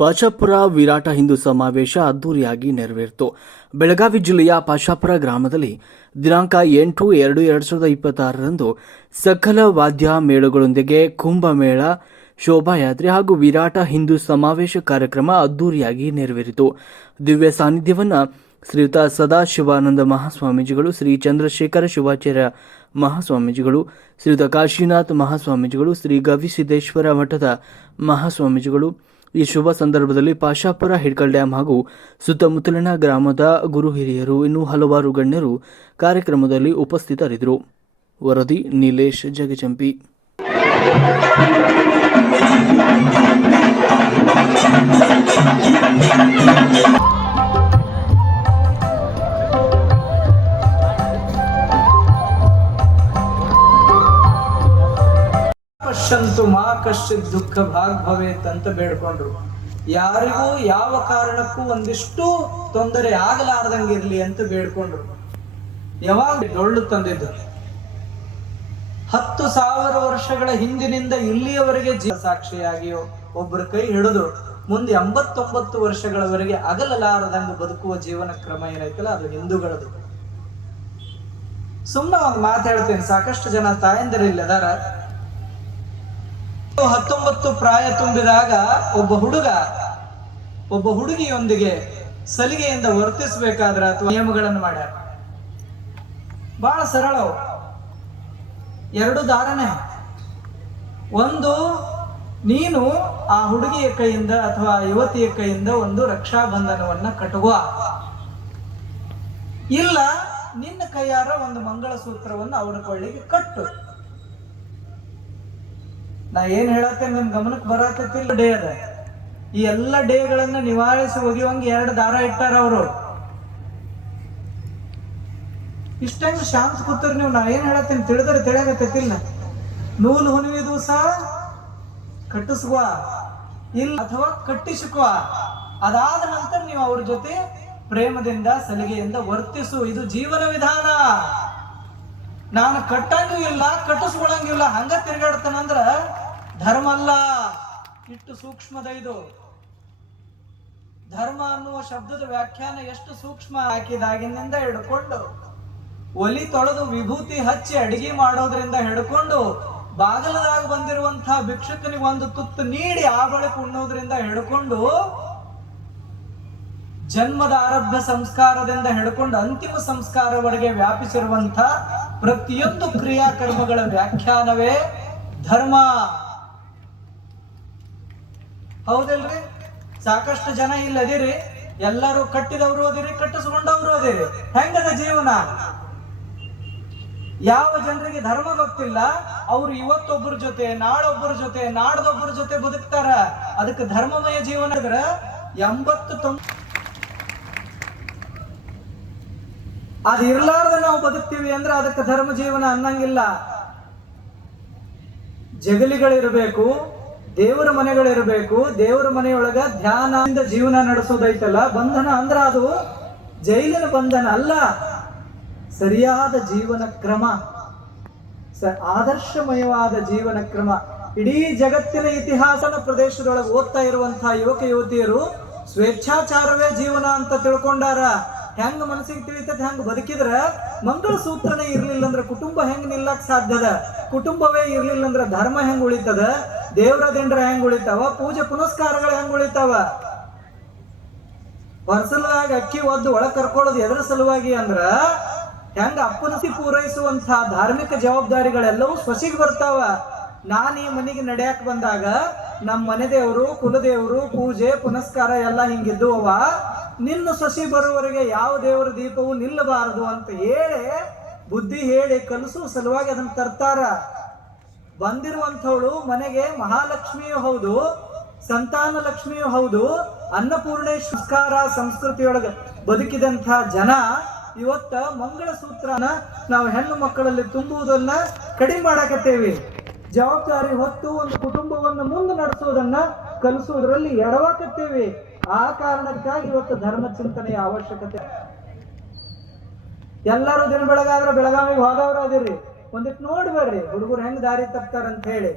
ಪಾಶಾಪುರ ವಿರಾಟ ಹಿಂದೂ ಸಮಾವೇಶ ಅದ್ದೂರಿಯಾಗಿ ನೆರವೇರಿತು. ಬೆಳಗಾವಿ ಜಿಲ್ಲೆಯ ಪಾಶಾಪುರ ಗ್ರಾಮದಲ್ಲಿ ದಿನಾಂಕ 8/2/2026ರಂದು ಸಕಲ ವಾದ್ಯ ಮೇಳಗಳೊಂದಿಗೆ ಕುಂಭಮೇಳ, ಶೋಭಾಯಾತ್ರೆ ಹಾಗೂ ವಿರಾಟ ಹಿಂದೂ ಸಮಾವೇಶ ಕಾರ್ಯಕ್ರಮ ಅದ್ದೂರಿಯಾಗಿ ನೆರವೇರಿತು. ದಿವ್ಯ ಸಾನ್ನಿಧ್ಯವನ್ನು ಶ್ರೀಯುತ ಸದಾಶಿವಾನಂದ ಮಹಾಸ್ವಾಮೀಜಿಗಳು, ಶ್ರೀ ಚಂದ್ರಶೇಖರ ಶಿವಾಚಾರ್ಯ ಮಹಾಸ್ವಾಮೀಜಿಗಳು, ಶ್ರೀಯುತ ಕಾಶಿನಾಥ್ ಮಹಾಸ್ವಾಮೀಜಿಗಳು, ಶ್ರೀ ಗವಿಸಿದ್ದೇಶ್ವರ ಮಠದ ಮಹಾಸ್ವಾಮೀಜಿಗಳು ಈ ಶುಭ ಸಂದರ್ಭದಲ್ಲಿ ಪಾಶಾಪುರ ಹಿಡ್ಕಲ್ ಡ್ಯಾಂ ಹಾಗೂ ಸುತ್ತಮುತ್ತಲಿನ ಗ್ರಾಮದ ಗುರು ಹಿರಿಯರು ಇನ್ನೂ ಹಲವಾರು ಗಣ್ಯರು ಕಾರ್ಯಕ್ರಮದಲ್ಲಿ ಉಪಸ್ಥಿತರಿದ್ದರು. ವರದಿ ನೀಲೇಶ್ ಜಗಜಂಪಿ. ಪಶ್ಯಂತು ಮಾ ಕಶ್ಚಿತ್ ದುಃಖ ಭಾಗ್ ಭವೇತ್ ಅಂತ ಬೇಡ್ಕೊಂಡ್ರು. ಯಾರಿಗೂ ಯಾವ ಕಾರಣಕ್ಕೂ ಒಂದಿಷ್ಟು ತೊಂದರೆ ಆಗಲಾರ್ದಂಗಿರ್ಲಿ ಅಂತ ಬೇಡ್ಕೊಂಡ್ರು. ಯಾವಾಗ ಡೊಳ್ಳು ತಂದಿದ್ದು 10,000 ವರ್ಷಗಳ ಹಿಂದಿನಿಂದ ಇಲ್ಲಿಯವರೆಗೆ ಸಾಕ್ಷಿಯಾಗಿಯೋ ಒಬ್ಬರ ಕೈ ಹಿಡಿದು ಮುಂದೆ 89 ವರ್ಷಗಳವರೆಗೆ ಅಗಲಲಾರದಂಗ ಬದುಕುವ ಜೀವನ ಕ್ರಮ ಏನೈತಲ್ಲ ಅದು ಹಿಂದೂಗಳದು. ಸುಮ್ಮನೆ ಒಂದು ಮಾತು ಹೇಳ್ತೇನೆ, ಸಾಕಷ್ಟು ಜನ ತಾಯಂದಿರಿಲ್ಲದಾರ. 19 ಪ್ರಾಯ ತುಂಬಿದಾಗ ಒಬ್ಬ ಹುಡುಗಿಯೊಂದಿಗೆ ಸಲಿಗೆಯಿಂದ ವರ್ತಿಸಬೇಕಾದ್ರೆ ಅಥವಾ ನಿಯಮಗಳನ್ನು ಮಾಡ್ಯಾರ. ಬಹಳ ಸರಳವು. 2 ದಾರನೇ. ಒಂದು, ನೀನು ಆ ಹುಡುಗಿಯ ಕೈಯಿಂದ ಅಥವಾ ಯುವತಿಯ ಕೈಯಿಂದ ಒಂದು ರಕ್ಷಾಬಂಧನವನ್ನ ಕಟ್ಟುವ, ಇಲ್ಲ ನಿನ್ನ ಕೈಯಾರ ಒಂದು ಮಂಗಳಸೂತ್ರವನ್ನು ಅವರ ಕೊಳ್ಳಿಗೆ ಕಟ್ಟು. ನಾ ಏನ್ ಹೇಳತ್ತೇನೆ ನಿಮ್ ಗಮನಕ್ಕೆ ಬರತ್ತಿಲ್ಲ. ಡೇ ಅದ. ಈ ಎಲ್ಲ ಡೇಗಳನ್ನ ನಿವಾರಿಸಿ ಒಗಿಯುವಂಗ 2 ದಾರ ಇಟ್ಟಾರ ಅವರು. ಇಷ್ಟಂಗ ಶಾಂತ ಕೂತರು ನೀವು. ನಾ ಏನ್ ಹೇಳತ್ತೇನೆ ತಿಳಿದ್ರೆ ತಿಳಿಯಾಗತ್ತಿಲ್ಲ. ನೂಲು ಹುಣ್ಣಿಮೆ ದಿವಸ ಕಟ್ಟಿಸುವ, ಇಲ್ಲ ಅಥವಾ ಕಟ್ಟಿಸಿಕುವ. ಅದಾದ ನಂತರ ನೀವು ಅವ್ರ ಜೊತೆ ಪ್ರೇಮದಿಂದ ಸಲಿಗೆಯಿಂದ ವರ್ತಿಸು. ಇದು ಜೀವನ ವಿಧಾನ. ನಾನು ಕಟ್ಟಂಗೂ ಇಲ್ಲ, ಕಟ್ಟಿಸ್ಕೊಳಂಗಿಲ್ಲ, ಹಂಗ ತಿರ್ಗಾಡ್ತಾನಂದ್ರ ಧರ್ಮ ಅಲ್ಲ. ಇಷ್ಟು ಸೂಕ್ಷ್ಮದ ಇದು. ಧರ್ಮ ಅನ್ನುವ ಶಬ್ದದ ವ್ಯಾಖ್ಯಾನ ಎಷ್ಟು ಸೂಕ್ಷ್ಮ. ಹಾಕಿದಾಗಿನಿಂದ ಹಿಡ್ಕೊಂಡು ಒಲಿ ತೊಳೆದು ವಿಭೂತಿ ಹಚ್ಚಿ ಅಡಿಗೆ ಮಾಡೋದ್ರಿಂದ ಹಿಡ್ಕೊಂಡು ಬಾಗಲದಾಗ ಬಂದಿರುವಂತಹ ಭಿಕ್ಷುಕನಿಗೆ ಒಂದು ತುತ್ತು ನೀಡಿ ಆ ಬಳಿಕ ಉಣ್ಣೋದ್ರಿಂದ ಹಿಡ್ಕೊಂಡು ಜನ್ಮದ ಆರಭ್ಯ ಸಂಸ್ಕಾರದಿಂದ ಹಿಡ್ಕೊಂಡು ಅಂತಿಮ ಸಂಸ್ಕಾರವರೆಗೆ ವ್ಯಾಪಿಸಿರುವಂತ ಪ್ರತಿಯೊಂದು ಕ್ರಿಯಾಕರ್ಮಗಳ ವ್ಯಾಖ್ಯಾನವೇ ಧರ್ಮ. ಹೌದಲ್ರಿ? ಸಾಕಷ್ಟು ಜನ ಇಲ್ಲದಿರಿ, ಎಲ್ಲರೂ ಕಟ್ಟಿದವರು ಅದಿರಿ, ಕಟ್ಟಿಸ್ಕೊಂಡವರು ಅದಿರಿ. ಹೆಂಗದ ಜೀವನ? ಯಾವ ಜನರಿಗೆ ಧರ್ಮ ಗೊತ್ತಿಲ್ಲ ಅವ್ರು ಇವತ್ತೊಬ್ಬರ ಜೊತೆ, ನಾಳೊಬ್ಬರ ಜೊತೆ, ನಾಡ್ದೊಬ್ಬರ ಜೊತೆ ಬದುಕ್ತಾರ. ಅದಕ್ಕೆ ಧರ್ಮಮಯ ಜೀವನ. 80-90 ಅದು ಇರ್ಲಾರ್ದ ನಾವು ಬದುಕ್ತೀವಿ ಅಂದ್ರೆ ಅದಕ್ಕೆ ಧರ್ಮ ಜೀವನ ಅನ್ನಂಗಿಲ್ಲ. ಜಗಲಿಗಳಿರ್ಬೇಕು, ದೇವರ ಮನೆಗಳಿರ್ಬೇಕು. ದೇವರ ಮನೆಯೊಳಗ ಧ್ಯಾನದಿಂದ ಜೀವನ ನಡೆಸೋದೈತಲ್ಲ, ಬಂಧನ ಅಂದ್ರ ಅದು ಜೈಲಿನ ಬಂಧನ ಅಲ್ಲ. ಸರಿಯಾದ ಜೀವನ ಕ್ರಮ, ಆದರ್ಶಮಯವಾದ ಜೀವನ ಕ್ರಮ. ಇಡೀ ಜಗತ್ತಿನ ಇತಿಹಾಸನ ಪ್ರದೇಶದೊಳಗೆ ಓದ್ತಾ ಇರುವಂತಹ ಯುವಕ ಯುವತಿಯರು ಸ್ವೇಚ್ಛಾಚಾರವೇ ಜೀವನ ಅಂತ ತಿಳ್ಕೊಂಡಾರ. ಹೆಂಗ ಮನಸ್ಸಿಗೆ ತಿಳಿತದೆ ಹೆಂಗ ಬದುಕಿದ್ರ. ಮಂಗಳಸೂತ್ರನೇ ಇರ್ಲಿಲ್ಲ ಅಂದ್ರೆ ಕುಟುಂಬ ಹೆಂಗ್ ನಿಲ್ಲಕ್ ಸಾಧ್ಯದ? ಕುಟುಂಬವೇ ಇರ್ಲಿಲ್ಲ ಅಂದ್ರೆ ಧರ್ಮ ಹೆಂಗ್ ಉಳಿತದ? ದೇವರ ದಿಂಡ್ರ ಹೆಂಗ್ ಉಳಿತಾವ? ಪೂಜೆ ಪುನಸ್ಕಾರಗಳು ಹೆಂಗ್ ಉಳಿತಾವ? ವರ್ಷಲವಾಗಿ ಅಕ್ಕಿ ಒದ್ದು ಒಳಗ್ ಕರ್ಕೊಳ್ಳೋದು ಎದರ ಸಲುವಾಗಿ ಅಂದ್ರ ಹೆಂಗ ಅಪ್ಪನಸಿ ಪೂರೈಸುವಂತಹ ಧಾರ್ಮಿಕ ಜವಾಬ್ದಾರಿಗಳೆಲ್ಲವೂ ಸ್ವಸಿಗೆ ಬರ್ತಾವ. ನಾನು ಈ ಮನೆಗೆ ನಡೆಯಕ್ ಬಂದಾಗ ನಮ್ಮ ಮನೆ ದೇವರು, ಕುಲದೇವರು, ಪೂಜೆ ಪುನಸ್ಕಾರ ಎಲ್ಲ ಹಿಂಗಿದ್ದು ಅವ. ನಿನ್ನ ಸೊಸಿ ಬರುವವರೆಗೆ ಯಾವ ದೇವರ ದೀಪವು ನಿಲ್ಲಬಾರದು ಅಂತ ಹೇಳಿ ಬುದ್ಧಿ ಹೇಳಿ ಕಲಿಸುವ ಸಲುವಾಗಿ ಅದನ್ನ ತರ್ತಾರ. ಬಂದಿರುವಂಥವಳು ಮನೆಗೆ ಮಹಾಲಕ್ಷ್ಮಿಯೂ ಹೌದು, ಸಂತಾನ ಲಕ್ಷ್ಮಿಯೂ ಹೌದು. ಅನ್ನಪೂರ್ಣೇಶ್ವರ ಸಂಸ್ಕೃತಿಯೊಳಗ ಬದುಕಿದಂಥ ಜನ ಇವತ್ತ ಮಂಗಳಸೂತ್ರನ ನಾವು ಹೆಣ್ಣು ಮಕ್ಕಳಲ್ಲಿ ತುಂಬುವುದನ್ನ ಕಡಿಮೆ ಮಾಡಾಕತ್ತೇವಿ. ಜವಾಬ್ದಾರಿ ಹೊತ್ತು ಒಂದು ಕುಟುಂಬವನ್ನು ಮುಂದೆ ನಡೆಸುವುದನ್ನ ಕಲಿಸುವುದರಲ್ಲಿ ಎಡವಾಕತ್ತೇವಿ. ಆ ಕಾರಣಕ್ಕಾಗಿ ಇವತ್ತು ಧರ್ಮ ಚಿಂತನೆಯ ಅವಶ್ಯಕತೆ. ಎಲ್ಲರೂ ದಿನ ಬೆಳಗಾದ್ರೆ ಬೆಳಗಾವಿಗೆ ಹೋದವ್ರು ಅದಿರಿ, ಒಂದಿಟ್ಟು ನೋಡಿ ಬರ್ರಿ ಹುಡುಗರು ಹೆಂಗ್ ದಾರಿ ತಪ್ತಾರಂತ ಹೇಳಿ.